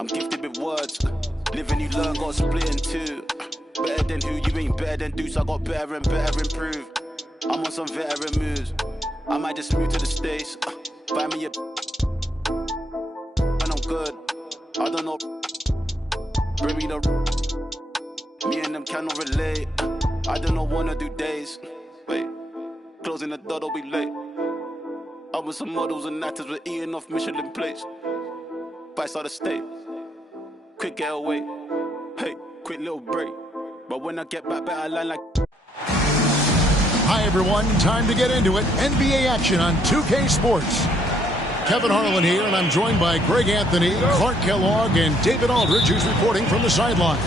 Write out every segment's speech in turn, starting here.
I'm gifted with words. Living you learn, got split in two. Better than who, you ain't better than Deuce. I got better and better improve. I'm on some veteran moves. I might just move to the States. Find me a and I'm good. I don't know. Bring me the me and them cannot relate. I don't know, wanna do days. Wait, closing the door, don't be late. I was some models and actors with eating off Michelin plates. Five-star state. Quick getaway. Hey, quick little break. But when I get back, better line like. Hi, everyone. Time to get into it. NBA action on 2K Sports. Kevin Harlan here, and I'm joined by Greg Anthony, Clark Kellogg, and David Aldridge, who's reporting from the sidelines.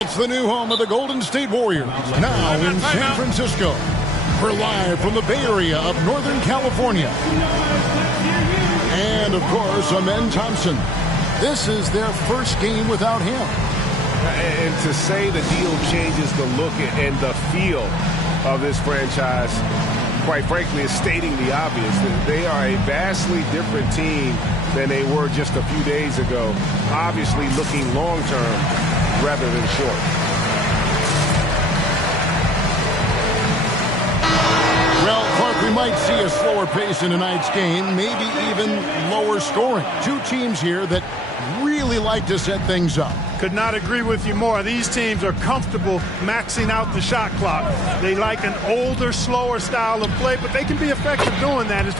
It's the new home of the Golden State Warriors, now in San Francisco. We're live from the Bay Area of Northern California. And, of course, Amen Thompson. This is their first game without him. And to say the deal changes the look and the feel of this franchise, quite frankly, is stating the obvious. They are a vastly different team than they were just a few days ago. Obviously looking long-term rather than short. Well, Clark, we might see a slower pace in tonight's game, maybe even lower scoring. Two teams here that really like to set things up. Could not agree with you more. These teams are comfortable maxing out the shot clock. They like an older, slower style of play, but they can be effective doing that.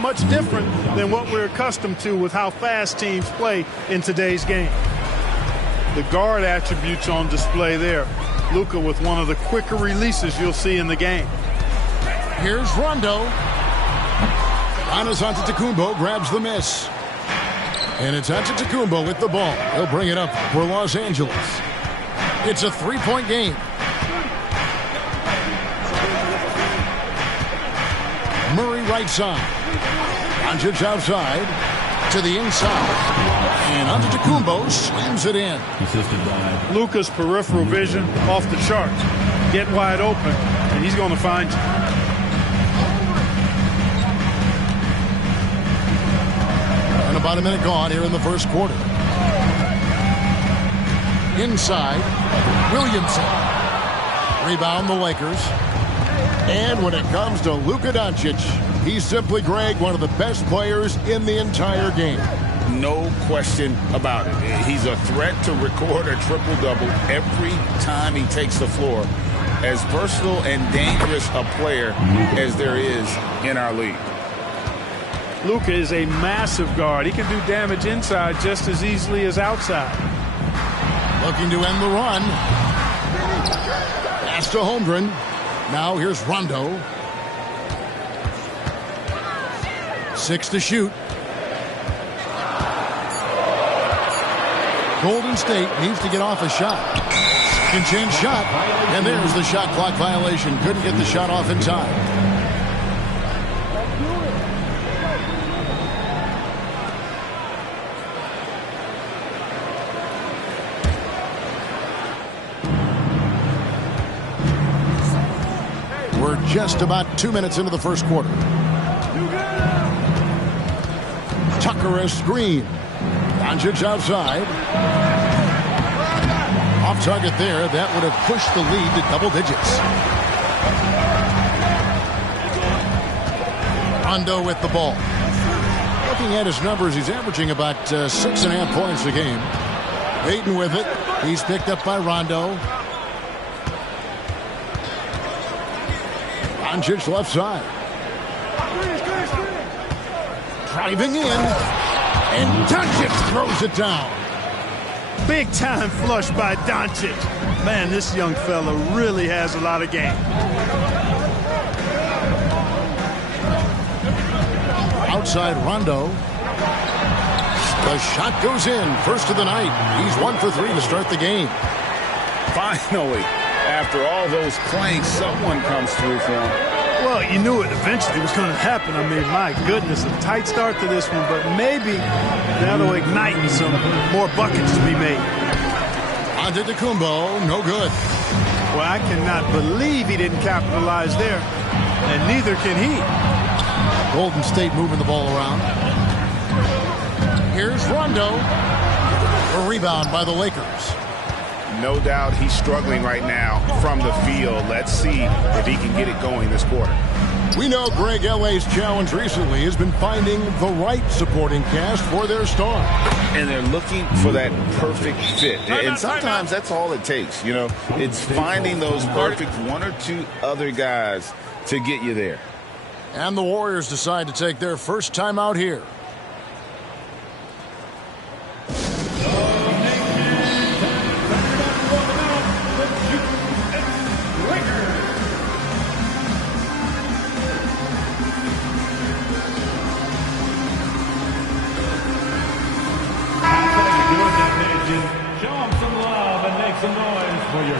Much different than what we're accustomed to with how fast teams play in today's game. The guard attributes on display there. Luka with one of the quicker releases you'll see in the game. Here's Rondo. Giannis Antetokounmpo grabs the miss. And it's Antetokounmpo with the ball. He'll bring it up for Los Angeles. It's a three-point game. Murray right side. Doncic outside to the inside. And Antetokounmpo slams it in. Luka's peripheral vision off the charts. Get wide open, and he's going to find you. And about a minute gone here in the first quarter. Inside, Williamson. Rebound the Lakers. And when it comes to Luka Doncic, he's simply, Greg, one of the best players in the entire game. No question about it. He's a threat to record a triple-double every time he takes the floor. As versatile and dangerous a player as there is in our league. Luka is a massive guard. He can do damage inside just as easily as outside. Looking to end the run. Pass to Holmgren. Now here's Rondo. 6 to shoot. Golden State needs to get off a shot. Second chance shot. And there's the shot clock violation. Couldn't get the shot off in time. We're just about 2 minutes into the first quarter. Tucker a screen. Doncic outside. Off target there. That would have pushed the lead to double digits. Rondo with the ball. Looking at his numbers, he's averaging about 6.5 points a game. Ayton with it. He's picked up by Rondo. Doncic left side. Driving in. And Doncic throws it down. Big time flush by Doncic. Man, this young fella really has a lot of game. Outside Rondo. The shot goes in. First of the night. He's 1 for 3 to start the game. Finally, after all those clanks, someone comes through for him. Well, you knew it eventually was going to happen. I mean, my goodness, a tight start to this one, but maybe that'll ignite some more buckets to be made. Antetokounmpo, no good. Well, I cannot believe he didn't capitalize there, and neither can he. Golden State moving the ball around. Here's Rondo. A rebound by the Lakers. No doubt he's struggling right now from the field. Let's see if he can get it going this quarter. We know Greg L.A.'s challenge recently has been finding the right supporting cast for their star. And they're looking for that perfect fit. And sometimes that's all it takes. You know, it's finding those perfect one or two other guys to get you there. And the Warriors decide to take their first time out here.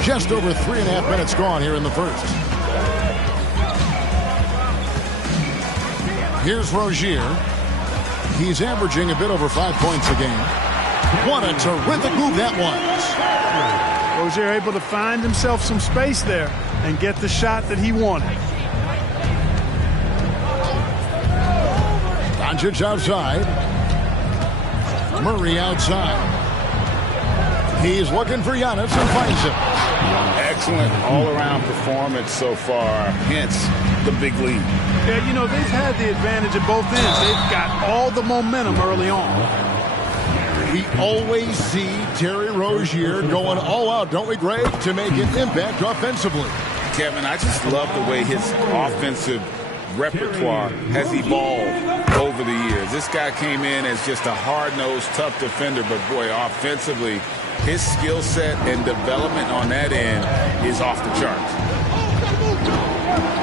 Just over 3.5 minutes gone here in the first. Here's Rozier. He's averaging a bit over 5 points a game. What a terrific move that was. Rozier able to find himself some space there and get the shot that he wanted. Doncic outside. Murray outside. He's looking for Giannis and finds him. Excellent all-around performance so far, hence the big lead. Yeah, you know, they've had the advantage at both ends. They've got all the momentum early on. We always see Terry Rozier going all out, don't we, Greg, to make an impact offensively. Kevin, I just love the way his offensive repertoire has evolved over the years. This guy came in as just a hard-nosed, tough defender, but boy, offensively, his skill set and development on that end is off the charts.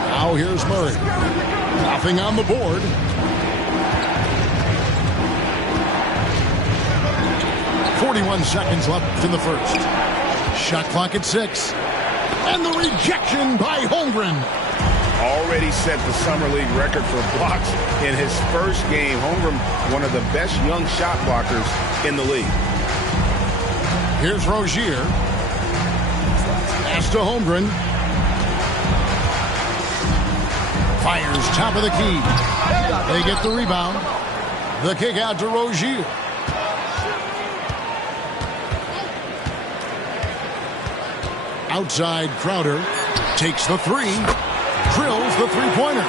Now here's Murray. Nothing on the board. .41 seconds left in the first. Shot clock at 6. And the rejection by Holmgren. Already set the Summer League record for blocks in his first game. Holmgren, one of the best young shot blockers in the league. Here's Rozier. Pass to Holmgren. Fires top of the key. They get the rebound. The kick out to Rozier. Outside Crowder takes the three. Drills the three-pointer.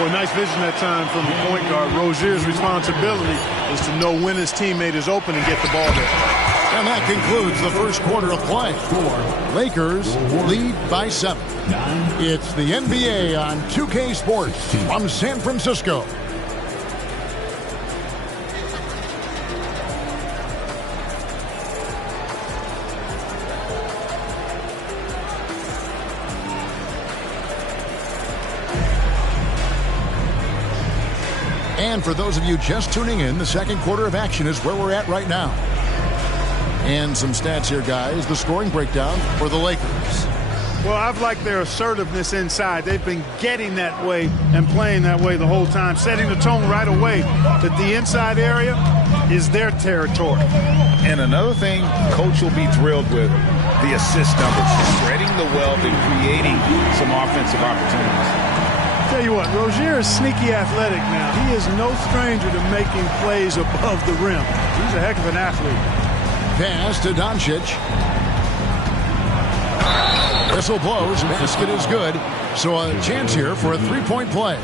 Well, nice vision that time from the point guard. Rozier's responsibility is to know when his teammate is open and get the ball there. And that concludes the first quarter of play. Lakers lead by 7. It's the NBA on 2K Sports from San Francisco. And for those of you just tuning in, the second quarter of action is where we're at right now. And some stats here, guys. The scoring breakdown for the Lakers. Well, I've liked their assertiveness inside. They've been getting that way and playing that way the whole time, setting the tone right away that the inside area is their territory. And another thing Coach will be thrilled with, the assist numbers, spreading the wealth and creating some offensive opportunities. Tell you what, Rozier is sneaky athletic now. He is no stranger to making plays above the rim. He's a heck of an athlete. Pass to Doncic. Whistle blows. Basket is good. So a chance here for a three-point play.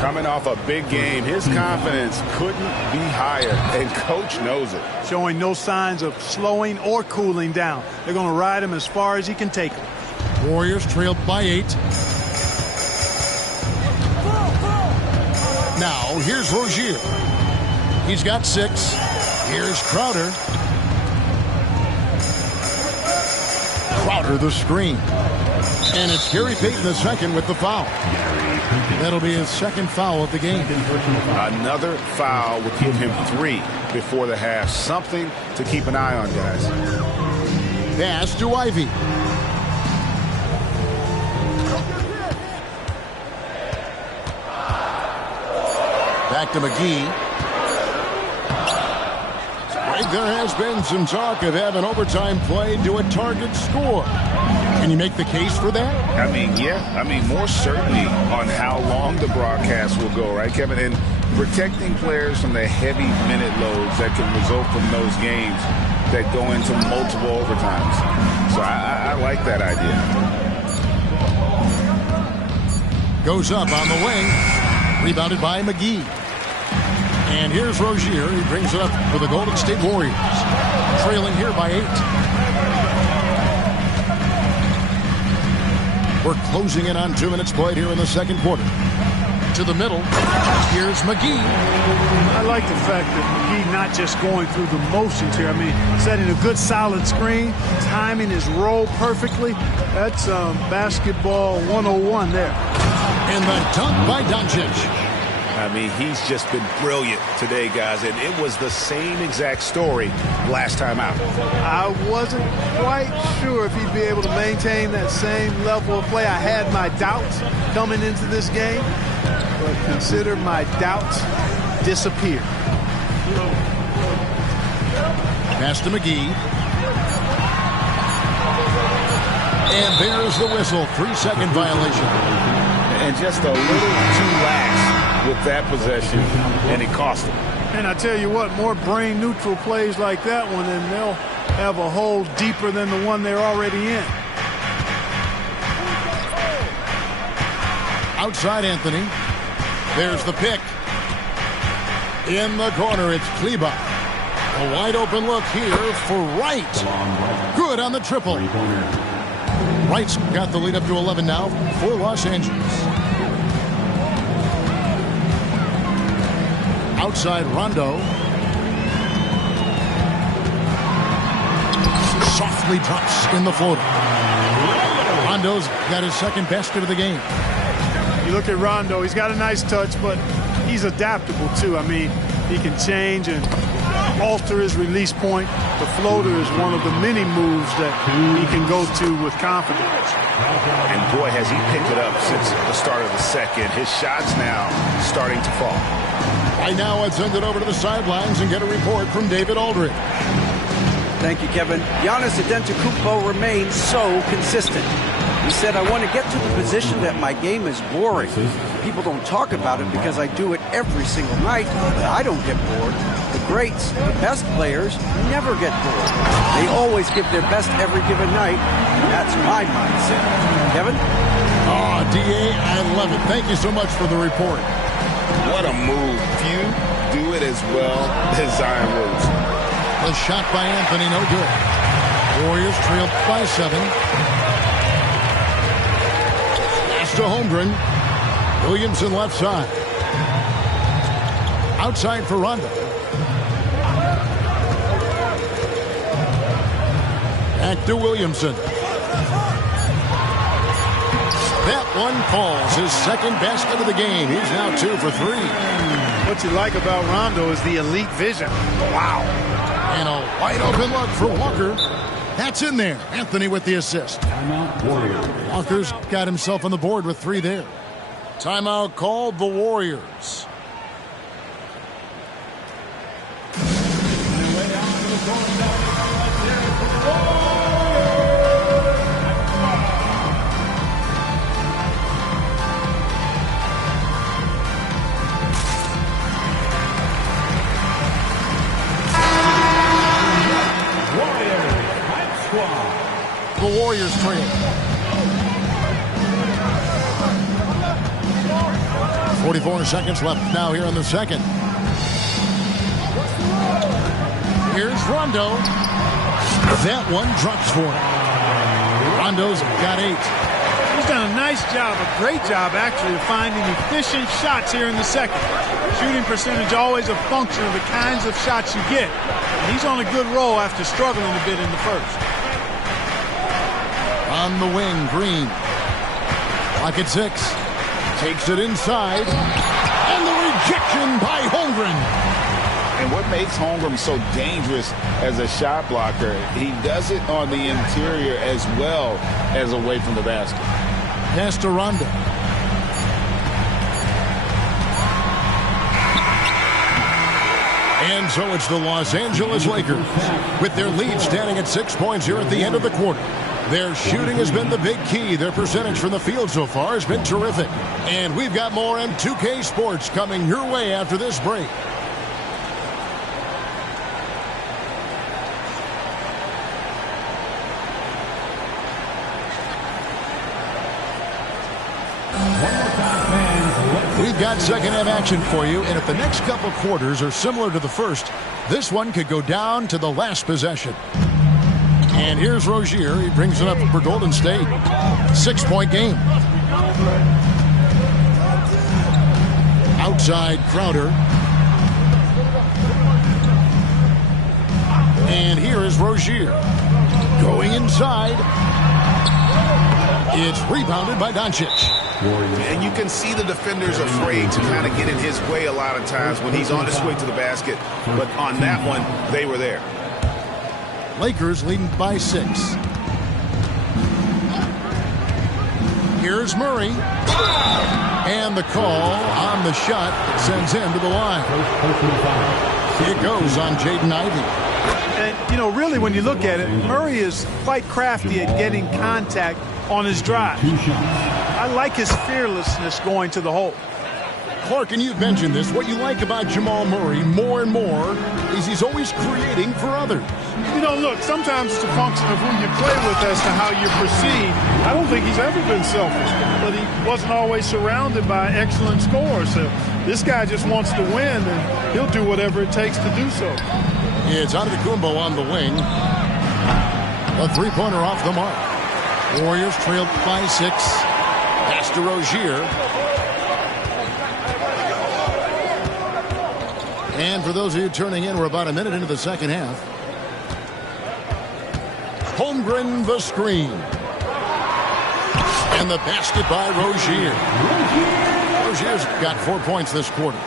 Coming off a big game, his confidence couldn't be higher, and coach knows it. Showing no signs of slowing or cooling down. They're going to ride him as far as he can take him. Warriors trailed by 8. Now, here's Rozier. He's got 6. Here's Crowder. Crowder the screen. And it's Gary Payton the second with the foul. That'll be his second foul of the game. Another foul would give him 3 before the half. Something to keep an eye on, guys. Pass to Ivy. Back to McGee. Right, there has been some talk of having overtime played to a target score. Can you make the case for that? I mean, yeah. I mean, more certainly on how long the broadcast will go, right, Kevin? And protecting players from the heavy minute loads that can result from those games that go into multiple overtimes. So I like that idea. Goes up on the wing. Rebounded by McGee. And here's Rozier. He brings it up for the Golden State Warriors. Trailing here by 8. We're closing in on 2 minutes played here in the second quarter. To the middle. Here's McGee. I like the fact that McGee not just going through the motions here. I mean, setting a good solid screen, timing his roll perfectly. That's basketball 101 there. And the dunk by Doncic. I mean, he's just been brilliant today, guys, and it was the same exact story last time out. I wasn't quite sure if he'd be able to maintain that same level of play. I had my doubts coming into this game, but consider my doubts disappear. Pass to McGee. And there's the whistle. 3-second violation. And just a little too lax with that possession, and it cost him. And I tell you what, more brain-neutral plays like that one, and they'll have a hole deeper than the one they're already in. Outside Anthony. There's the pick. In the corner, it's Kleber. A wide open look here for Wright. Good on the triple. Wright's got the lead up to 11 now for Los Angeles. Outside Rondo. Softly drops in the floater. Rondo's got his second basket of the game. You look at Rondo, he's got a nice touch, but he's adaptable too. I mean, he can change and alter his release point. The floater is one of the many moves that he can go to with confidence. And boy, has he picked it up since the start of the second. His shot's now starting to fall. Right now, let's send it over to the sidelines and get a report from David Aldridge. Thank you, Kevin. Giannis Antetokounmpo remains so consistent. He said, I want to get to the position that my game is boring. People don't talk about it because I do it every single night, but I don't get bored. The greats, the best players, never get bored. They always give their best every given night, and that's my mindset. Kevin? Oh, D.A., I love it. Thank you so much for the report. What a move. Few do it as well as Zion Williamson. The shot by Anthony, no good. Warriors trailed by 7. Pass to Holmgren. Williamson left side. Outside for Rondo. Back to Williamson. That one falls. His second basket of the game. He's now 2 for 3. What you like about Rondo is the elite vision. Wow. And a wide open look for Walker. That's in there. Anthony with the assist. Walker's got himself on the board with 3 there. Timeout called the Warriors. The Warriors trail. 44 seconds left now here in the second. Here's Rondo. That one drops for him. Rondo's got 8. He's done a nice job, a great job actually, of finding efficient shots here in the second. Shooting percentage always a function of the kinds of shots you get. And he's on a good roll after struggling a bit in the first. On the wing, Green. Clock at 6. Takes it inside. And the rejection by Holmgren. And what makes Holmgren so dangerous as a shot blocker, he does it on the interior as well as away from the basket. Pass to Rondo. And so it's the Los Angeles Lakers with their lead standing at 6 points here at the end of the quarter. Their shooting has been the big key. Their percentage from the field so far has been terrific. And we've got more M2K Sports coming your way after this break. We've got second half action for you, and if the next couple quarters are similar to the first, this one could go down to the last possession. And here's Rozier. He brings it up for Golden State. 6-point game. Outside Crowder. And here is Rozier. Going inside. It's rebounded by Doncic. And you can see the defenders afraid to kind of get in his way a lot of times when he's on his way to the basket. But on that one, they were there. Lakers leading by 6. Here's Murray. And the call on the shot sends him to the line. It goes on Jaden Ivey. And, you know, really when you look at it, Murray is quite crafty at getting contact on his drive. I like his fearlessness going to the hole. Clark, and you've mentioned this, what you like about Jamal Murray more and more is he's always creating for others. You know, look, sometimes it's a function of who you play with as to how you're perceived. I don't think he's ever been selfish, but he wasn't always surrounded by excellent scorers. So this guy just wants to win, and he'll do whatever it takes to do so. It's Antetokounmpo on the wing. A three-pointer off the mark. Warriors trailed by 6. Pass to Rozier. And for those of you turning in, we're about a minute into the second half. Holmgren the screen. And the basket by Rozier. Rozier's got 4 points this quarter.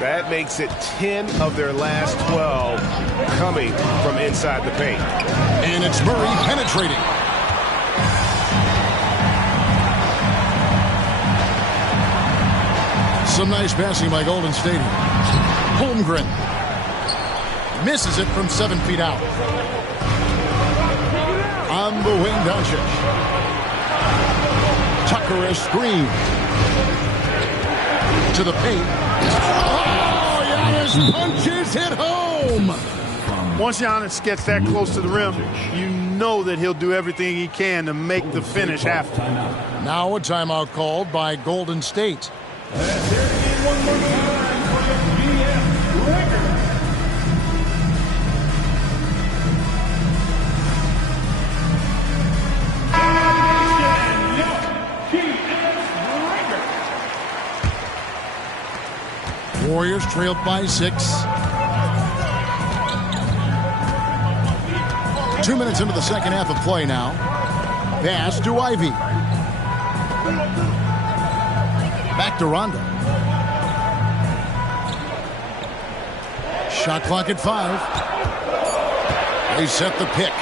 That makes it 10 of their last 12 coming from inside the paint. And it's Murray penetrating. Some nice passing by Golden State. Holmgren misses it from 7 feet out. On the wing, Doncic. Tucker a screen. To the paint. Oh, Giannis punches it home. Once Giannis gets that close to the rim, you know that he'll do everything he can to make the finish happen. Now a timeout called by Golden State. Warriors trailed by 6. 2 minutes into the second half of play now. Pass to Ivy. Back to Rondo. Shot clock at 5. They set the pick.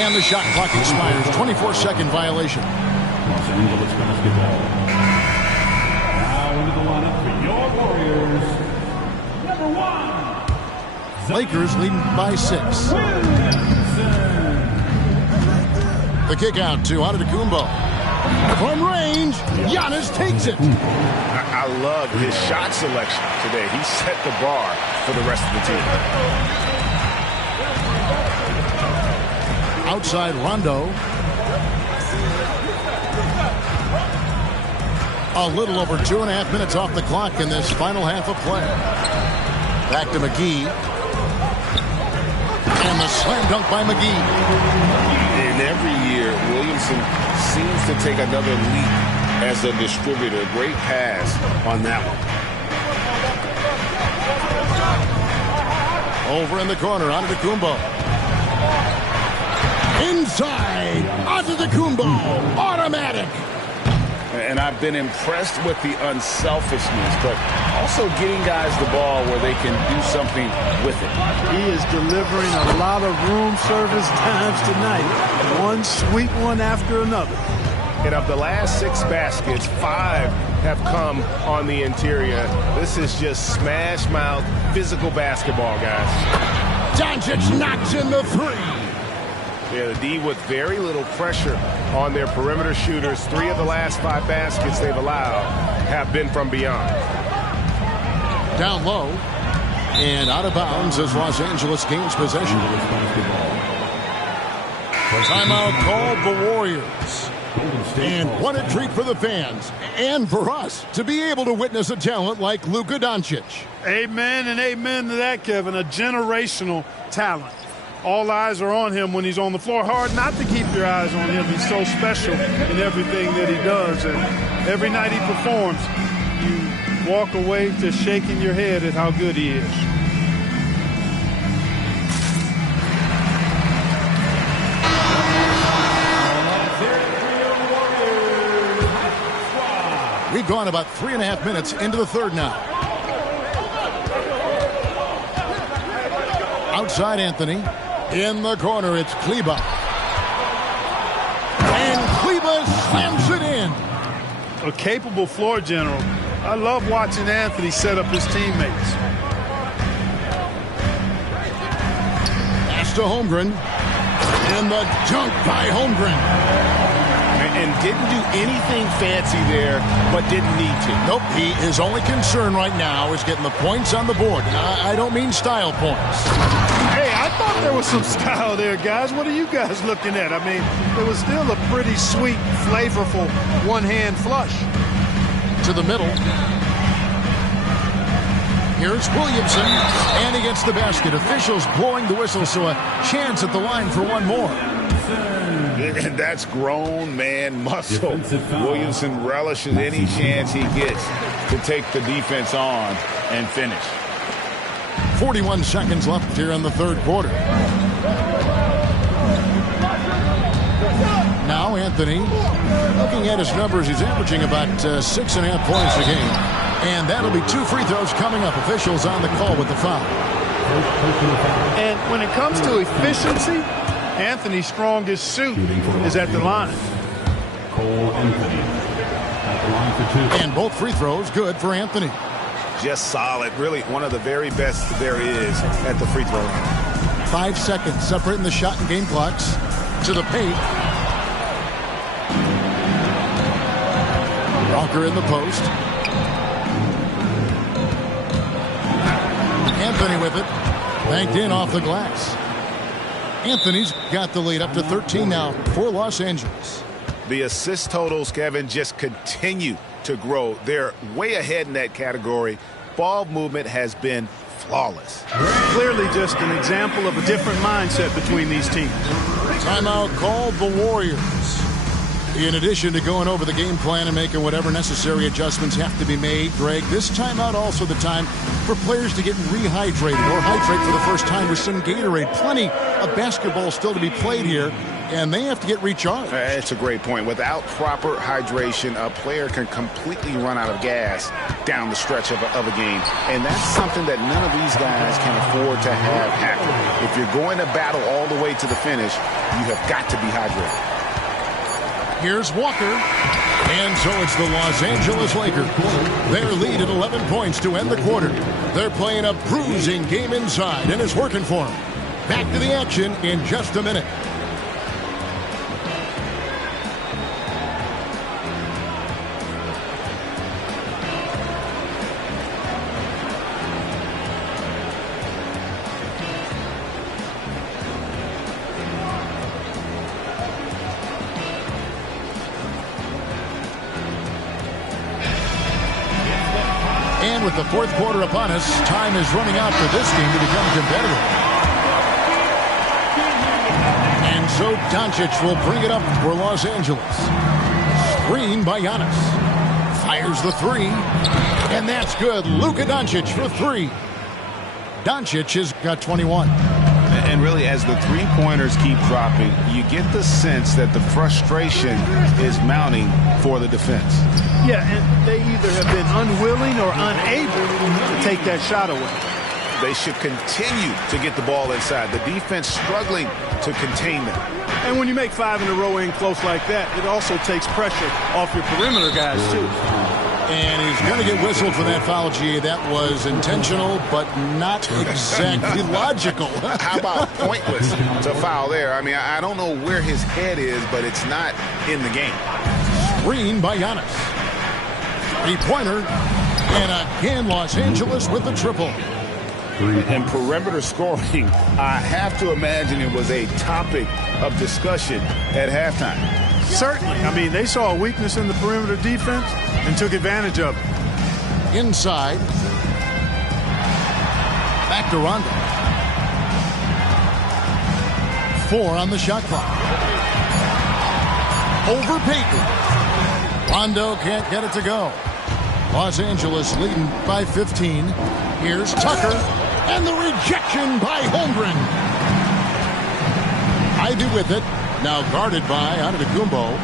And the shot clock expires. 24-second violation. Los Angeles basketball. Now into the lineup for your Warriors. Number 1. Lakers leading by 6. The kick out to Antetokounmpo. From range, Giannis takes it. I love his shot selection today. He set the bar for the rest of the team. Outside Rondo. A little over 2.5 minutes off the clock in this final half of play. Back to McGee. And the slam dunk by McGee. And every year, Williamson seems to take another leap as a distributor. Great pass on that one. Over in the corner, onto Kumbo. Inside, onto Kumbo. Automatic. And I've been impressed with the unselfishness, but also getting guys the ball where they can do something with it. He is delivering a lot of room service times tonight. One sweet one after another. And of the last 6 baskets, 5 have come on the interior. This is just smash mouth physical basketball, guys. Doncic knocks in the 3. Yeah, the D with very little pressure on their perimeter shooters. 3 of the last 5 baskets they've allowed have been from beyond. Down low and out of bounds as Los Angeles gains possession. Timeout called the Warriors. And what a treat for the fans and for us to be able to witness a talent like Luka Doncic. Amen and amen to that, Kevin. A generational talent. All eyes are on him when he's on the floor. Hard not to keep your eyes on him. He's so special in everything that he does. And every night he performs, you walk away to shaking your head at how good he is. We've gone about 3.5 minutes into the third now. Outside Anthony. In the corner, it's Kleber. And Kleber slams it in. A capable floor general. I love watching Anthony set up his teammates. Pass to Holmgren. And the dunk by Holmgren. And didn't do anything fancy there, but didn't need to. Nope, his only concern right now is getting the points on the board. I don't mean style points. Hey, I thought there was some style there, guys. What are you guys looking at? I mean, it was still a pretty sweet, flavorful one-hand flush. To the middle. Here's Williamson, and he gets the basket. Officials blowing the whistle, so a chance at the line for one more. And that's grown man muscle. Williamson relishes any chance he gets to take the defense on and finish. 41 seconds left here in the third quarter. Now Anthony, looking at his numbers, he's averaging about 6.5 points a game. And that'll be 2 free throws coming up. Officials on the call with the foul. And when it comes to efficiency, Anthony's strongest suit is at the line. Cole Anthony at the line for 2. And both free throws good for Anthony. Just solid. Really one of the very best there is at the free throw line. 5 seconds separating the shot and game clocks. To the paint. Walker in the post. Anthony with it. Banked in off the glass. Anthony's got the lead up to 13 now for Los Angeles. The assist totals, Kevin, just continue to grow. They're way ahead in that category. Ball movement has been flawless. Clearly just an example of a different mindset between these teams. Timeout called the Warriors. In addition to going over the game plan and making whatever necessary adjustments have to be made, Greg, this timeout also the time for players to get rehydrated or hydrate for the first time with some Gatorade. Plenty of basketball still to be played here, and they have to get recharged. It's a great point. Without proper hydration, a player can completely run out of gas down the stretch of a game. And that's something that none of these guys can afford to have happen. If you're going to battle all the way to the finish, you have got to be hydrated. Here's Walker. And so it's the Los Angeles Lakers. Their lead at 11 points to end the quarter. They're playing a bruising game inside, and it's working for them. Back to the action in just a minute. the fourth quarter upon us, time is running out for this game to become competitive. And so Doncic will bring it up for Los Angeles. Screen by Giannis. Fires the three. And that's good. Luka Doncic for three. Doncic has got 21. And really, as the three-pointers keep dropping, you get the sense that the frustration is mounting for the defense. Yeah, and they either have been unwilling or unable to take that shot away. They should continue to get the ball inside. The defense struggling to contain them. And when you make 5 in a row in close like that, it also takes pressure off your perimeter guys, too. And he's going to get whistled for that foul, G. That was intentional, but not exactly logical. How about pointless to foul there? I mean, I don't know where his head is, but it's not in the game. Screen by Giannis. Three-pointer. And again, Los Angeles with the triple. And perimeter scoring, I have to imagine it was a topic of discussion at halftime. Certainly. I mean, they saw a weakness in the perimeter defense and took advantage of it. Inside. Back to Rondo. 4 on the shot clock. Over Payton. Rondo can't get it to go. Los Angeles leading by 15. Here's Tucker. And the rejection by Holmgren. Ivy with it. Now guarded by Antetokounmpo.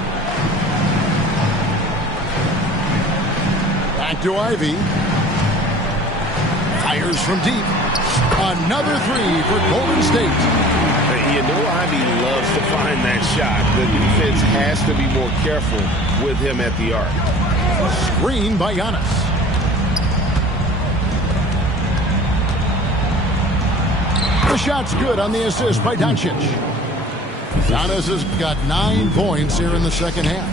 Back to Ivy. Fires from deep. Another three for Golden State. You know Ivy loves to find that shot. The defense has to be more careful with him at the arc. Screen by Giannis. The shot's good on the assist by Doncic. Giannis has got 9 points here in the second half.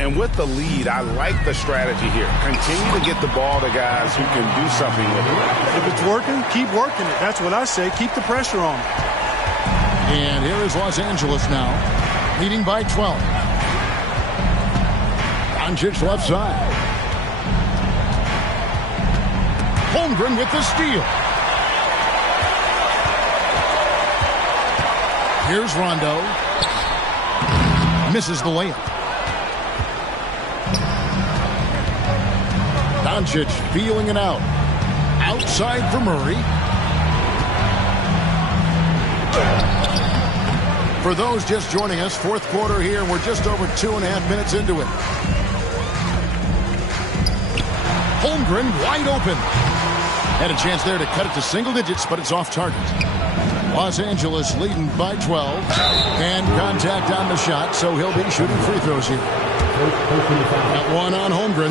And with the lead, I like the strategy here. Continue to get the ball to guys who can do something with it. If it's working, keep working it. That's what I say. Keep the pressure on. And here is Los Angeles now, leading by 12. Doncic left side. Holmgren with the steal. Here's Rondo. Misses the layup. Doncic feeling it out. Outside for Murray. For those just joining us, fourth quarter here. We're just over 2.5 minutes into it. Holmgren wide open. Had a chance there to cut it to single digits, but it's off target. Los Angeles leading by 12. And contact on the shot, so he'll be shooting free throws here. Got one on Holmgren.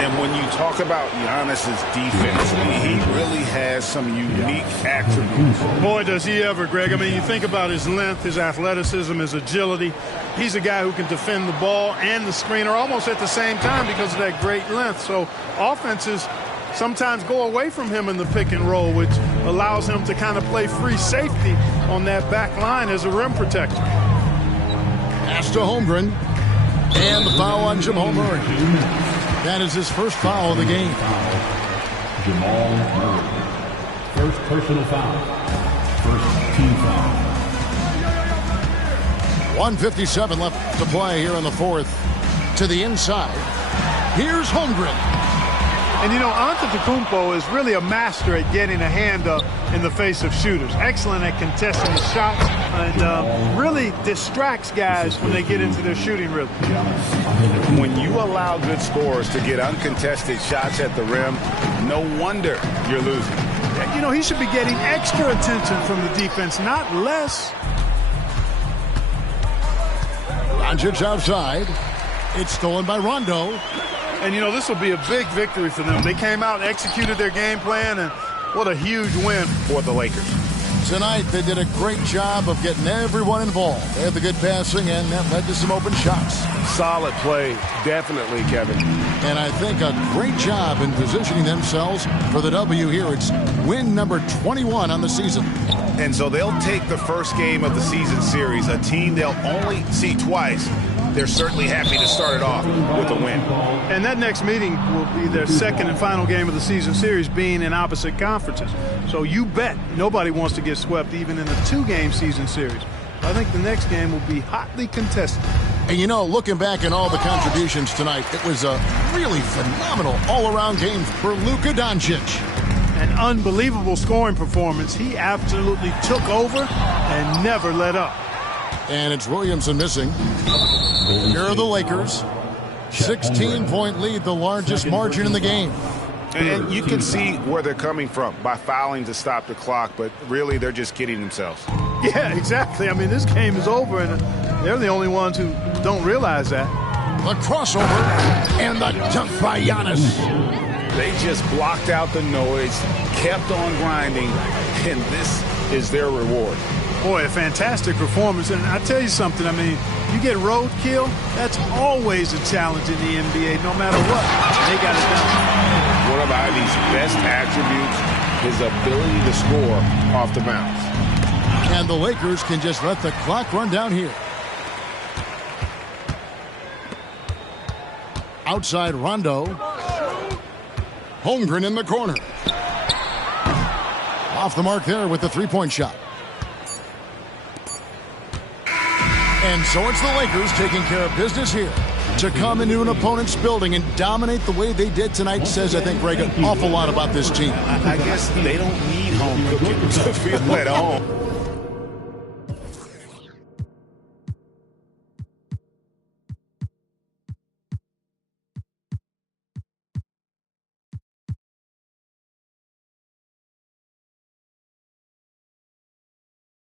And when you talk about Giannis's defense, he really has some unique attributes. Boy, does he ever, Greg. I mean, you think about his length, his athleticism, his agility. He's a guy who can defend the ball and the screener almost at the same time because of that great length. So offenses sometimes go away from him in the pick and roll, which allows him to kind of play free safety on that back line as a rim protector. Pass to Holmgren. And the foul on Jamal Murray. That is his first foul of the game. Jamal Murray. First personal foul. First team foul. 1:57 left to play here in the fourth. To the inside. Here's Holmgren. And, you know, Antetokounmpo is really a master at getting a hand up in the face of shooters. Excellent at contesting the shots and really distracts guys when they get into their shooting rhythm. When you allow good scorers to get uncontested shots at the rim, no wonder you're losing. You know, he should be getting extra attention from the defense, not less. Doncic outside. It's stolen by Rondo. And, you know, this will be a big victory for them. They came out and executed their game plan, and what a huge win for the Lakers. Tonight, they did a great job of getting everyone involved. They had the good passing, and that led to some open shots. Solid play, definitely, Kevin. And I think a great job in positioning themselves for the W here. It's win number 21 on the season. And so they'll take the first game of the season series, a team they'll only see twice, they're certainly happy to start it off with a win. And that next meeting will be their second and final game of the season series, being in opposite conferences. So you bet nobody wants to get swept even in the 2-game season series. I think the next game will be hotly contested. And you know, looking back at all the contributions tonight, it was a really phenomenal all-around game for Luka Doncic. An unbelievable scoring performance. He absolutely took over and never let up. And it's Williamson missing. Here are the Lakers. 16-point lead, the largest margin in the game. And you can see where they're coming from by fouling to stop the clock, but really they're just kidding themselves. Yeah, exactly. I mean, this game is over, and they're the only ones who don't realize that. The crossover and the dunk by Giannis. They just blocked out the noise, kept on grinding, and this is their reward. Boy, a fantastic performance. And I tell you something, I mean, you get roadkill, that's always a challenge in the NBA, no matter what. They got it done. One of Ivy's best attributes, his ability to score off the bounce. And the Lakers can just let the clock run down here. Outside Rondo. Holmgren in the corner. Off the mark there with the three-point shot. And so it's the Lakers taking care of business here. To come into an opponent's building and dominate the way they did tonight says, I think, Greg, an awful lot about this team. I guess they don't need home cooking to feel at home.